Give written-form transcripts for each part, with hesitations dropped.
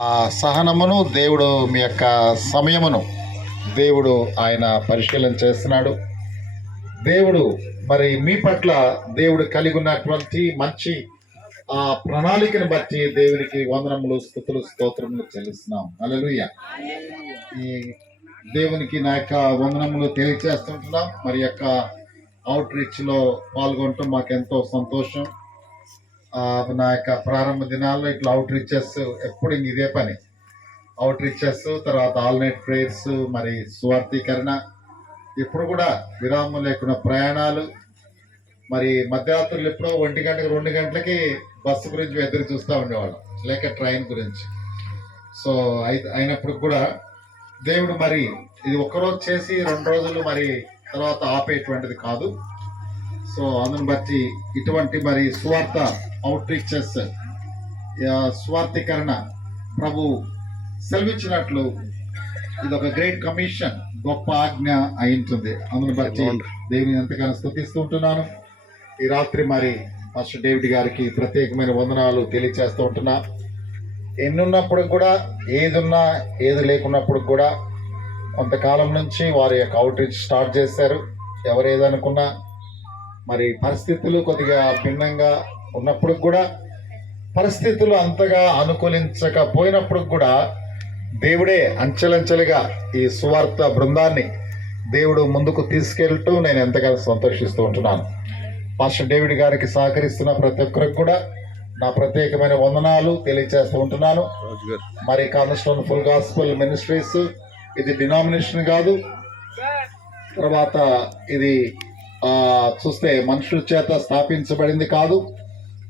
ఆ సహనమును దేవుడు మీ యొక్క సమయమును దేవుడు ఆయన పరిశీలన చేస్తున్నాడు. దేవుడు మరి మీ పట్ల దేవుడు కలిగి ఉన్నటువంటి మంచి ఆ ప్రణాళికను బట్టి దేవునికి వందనములు, స్తుతులు, స్తోత్రములు చెల్లిస్తున్నాం. హల్లెలూయా. ఈ దేవునికి నా యొక్క వందనములు తెలియజేస్తుంటున్నాం. మరి యొక్క అవుట్ రీచ్ లో పాల్గొనటం మాకెంతో సంతోషం. నా యొక్క ప్రారంభ దినాల్లో ఇట్లా అవుట్ రీచెస్ ఎప్పుడు ఇంక ఇదే పని. అవుట్ రీచెస్, తర్వాత ఆల్ నైట్ ప్రేయర్స్, మరి స్వార్థీకరణ, ఎప్పుడు కూడా విరామం లేకుండా ప్రయాణాలు. మరి మధ్యరాత్రులు ఎప్పుడో 1 గంటకి 2 గంటలకి బస్సు గురించి ఎదురు చూస్తూ ఉండేవాళ్ళం, లేక ట్రైన్ గురించి. సో అయినప్పుడు కూడా దేవుడు మరి ఇది ఒక్కరోజు చేసి 2 రోజులు మరి తర్వాత ఆపేటువంటిది కాదు. సో అందుని బట్టి ఇటువంటి మరి స్వార్థ అవుట్ రీచెస్, స్వార్థీకరణ ప్రభు సెలవిచ్చినట్లు ఇది ఒక గ్రేట్ కమిషన్, గొప్ప ఆజ్ఞ అయి ఉంటుంది. అందుని బట్టి దేవుని ఎంతగానో స్తుతిస్తూ ఉంటున్నాను. ఈ రాత్రి మరి మాస్టర్ డేవిడ్ గారికి ప్రత్యేకమైన వందనాలు తెలియచేస్తూ ఉంటున్నా. ఎన్నున్నప్పుడు కూడా, ఏదున్నా ఏది లేకున్నప్పుడు కూడా కొంతకాలం నుంచి వారి యొక్క అవుట్ రీచ్ స్టార్ట్ చేశారు. ఎవరు ఏదనుకున్నా మరి పరిస్థితులు కొద్దిగా భిన్నంగా ఉన్నప్పుడు కూడా, పరిస్థితులు అంతగా అనుకూలించకపోయినప్పుడు కూడా దేవుడే అంచెలంచెలుగా ఈ సువార్త బృందాన్ని దేవుడు ముందుకు తీసుకెళ్తూ నేను ఎంతగానో సంతోషిస్తూ ఉంటున్నాను. మాస్టర్ డేవిడ్ గారికి సహకరిస్తున్న ప్రతి ఒక్కరికి కూడా నా ప్రత్యేకమైన వందనాలు తెలియజేస్తూ ఉంటున్నాను. మరి కార్నర్స్టోన్ ఫుల్ గాస్పెల్ మినిస్ట్రీస్ ఇది డినామినేషన్ కాదు. తర్వాత ఇది చూస్తే మనుషుల చేత స్థాపించబడింది కాదు.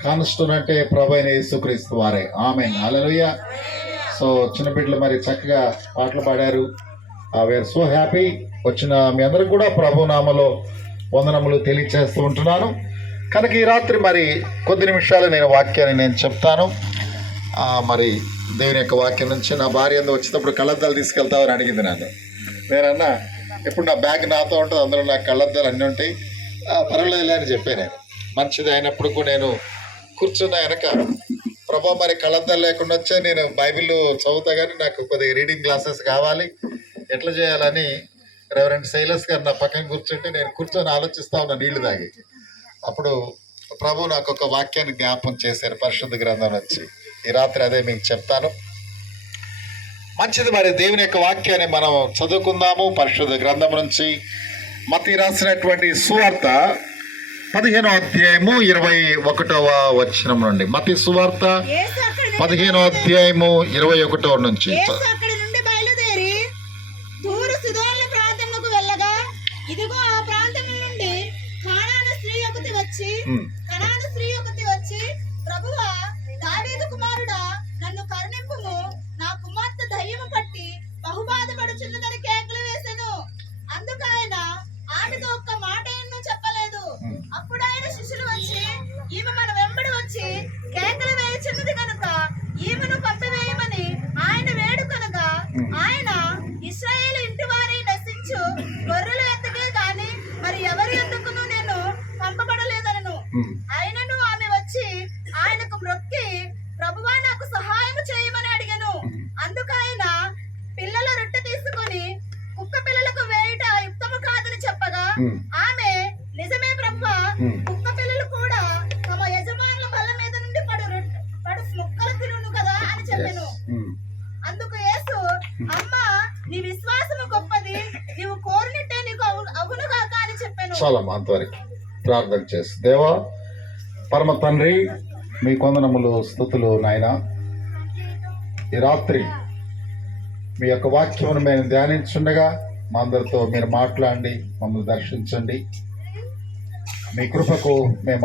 కార్నర్స్టోన్ అంటే ప్రభు అయిన యేసుక్రీస్తు వారే. ఆమేన్, హల్లెలూయా. సో చిన్న బిడ్డలు మరి చక్కగా పాటలు పాడారు. We are so happy. వచ్చిన మీ అందరికి కూడా ప్రభు నామలో వందనములు తెలియచేస్తూ ఉంటున్నాను. కనుక ఈ రాత్రి మరి కొద్ది నిమిషాలు నేను వాక్యాన్ని నేను చెప్తాను. మరి దేవుని యొక్క వాక్యం నుంచి నా భార్య అందు వచ్చేటప్పుడు కళ్ళద్దాలు తీసుకెళ్తామని అడిగింది నన్ను. నేనన్నా ఇప్పుడు నా బ్యాగ్ నాతో ఉంటుంది, అందులో నాకు కళ్ళద్దాలు అన్నీ ఉంటాయి, పర్వాలేదులే అని చెప్పాను. నేను మంచిది అయినప్పుడు కూడా నేను కూర్చున్న వెనక ప్రభా మరి కళ్ళద్దాలు లేకుండా వచ్చా, నేను బైబిల్ చదువుతా కానీ నాకు కొద్దిగా రీడింగ్ క్లాసెస్ కావాలి, ఎట్లా చేయాలని రెవరెంట్ సైలస్ గారు నా పక్కన కూర్చుంటే నేను కూర్చొని ఆలోచిస్తా ఉన్నా నీళ్లు తాగి. అప్పుడు ప్రభు నాకు ఒక వాక్యాన్ని జ్ఞాపం చేశారు పరిశుద్ధ గ్రంథం నుంచి. ఈ రాత్రి అదే మీకు చెప్తాను. మంచిది, మరి దేవుని యొక్క వాక్యాన్ని మనం చదువుకుందాము. పరిశుద్ధ గ్రంథం నుంచి మత్తయి రాసినటువంటి సువార్త 15వ అధ్యాయము 21వ వచనం నుండి. మత్తయి సువార్త 15వ అధ్యాయము 21వ నుంచి. ప్రభువా, దావీదు కుమారుడా, నన్ను కరుణింపుము, నా కుమార్తె దయ్యము పట్టి బహుబాధపడుచున్నదని కేకలు వేసెను. అందుకు ఆయన ఆమెతో ఒక్క మాట ఎన్నో చెప్పలేదు. అప్పుడు ఆయన శిష్యులు వచ్చి, ఈమె మన వెంబడి వచ్చి కేకలు వేయుచున్నది కనుక ఈమెను పంపివేయమని ఆయన వేడుకొనగా, ఆయన ఇశ్రాయేలు ఇంటి వారి నశించు గొర్రెల ఎద్దకే గాని మరి ఎవరి ఎద్దకును నేను పంపబడలేదనను. ఆయనను ఆమె వచ్చి ఆయనకు మ్రొక్కి, ప్రభువా నాకు సహాయం చేయమని అడిగాను. అందుకు ఆయన పిల్లల రొట్టె తీసుకొని కుక్క పిల్లలకు వేయుట యుక్తము కాదని చెప్పగా, ఆమె నిజమే ప్రభువా, కుక్క పిల్లలు కూడా తమ యజమానుల బల్ల మీద నుండి పడు ముక్కలు తినును కదా అని చెప్పాను. అందుకు యేసు, అమ్మా, నీ విశ్వాసము గొప్పది, నీవు కోరినట్టే నీకు అవునుగాక అని చెప్పాను. చాలా అంతవరకు ప్రార్థన చేసి, దేవా పరమ తండ్రి, మీ కొందనములు స్తుతులు నాయన. ఈ రాత్రి మీ యొక్క వాక్యమును మేము ధ్యానించుండగా మా అందరితో మీరు మాట్లాడి మమ్మల్ని దర్శించండి. మీ కృపకు మేము